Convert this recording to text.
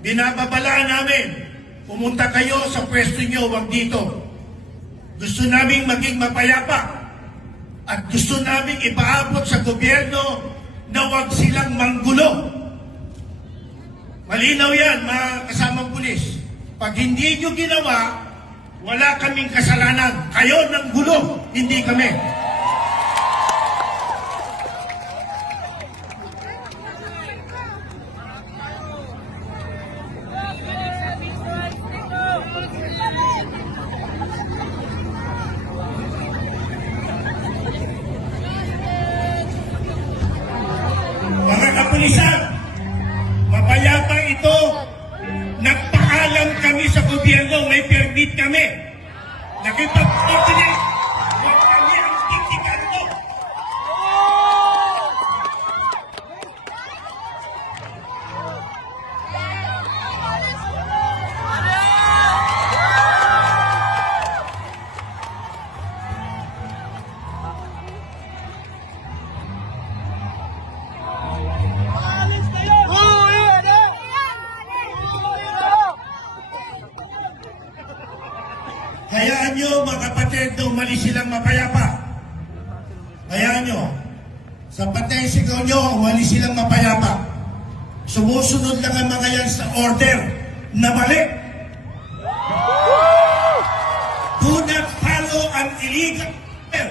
binababalaan namin, pumunta kayo sa pwesto nyo, wag dito. Gusto naming maging mapayapa at gusto naming ipaabot sa gobyerno na wag silang manggulo. Malinaw yan, mga kasamang pulis. Pag hindi nyo ginawa, wala kaming kasalanan. Kayo ng gulo, hindi kami. Kapulisan, mapayapa ito. Nagpaalam kami sa gobyerno, may permit kami. Nakipag-coordinate. Hayaan nyo, mga kapatid, na umalis silang mapayapa. Hayaan nyo. Sa patay sigaw nyo, umalis silang mapayapa. Sumusunod lang ang mga yan sa order na mali. Do not follow an illegal order.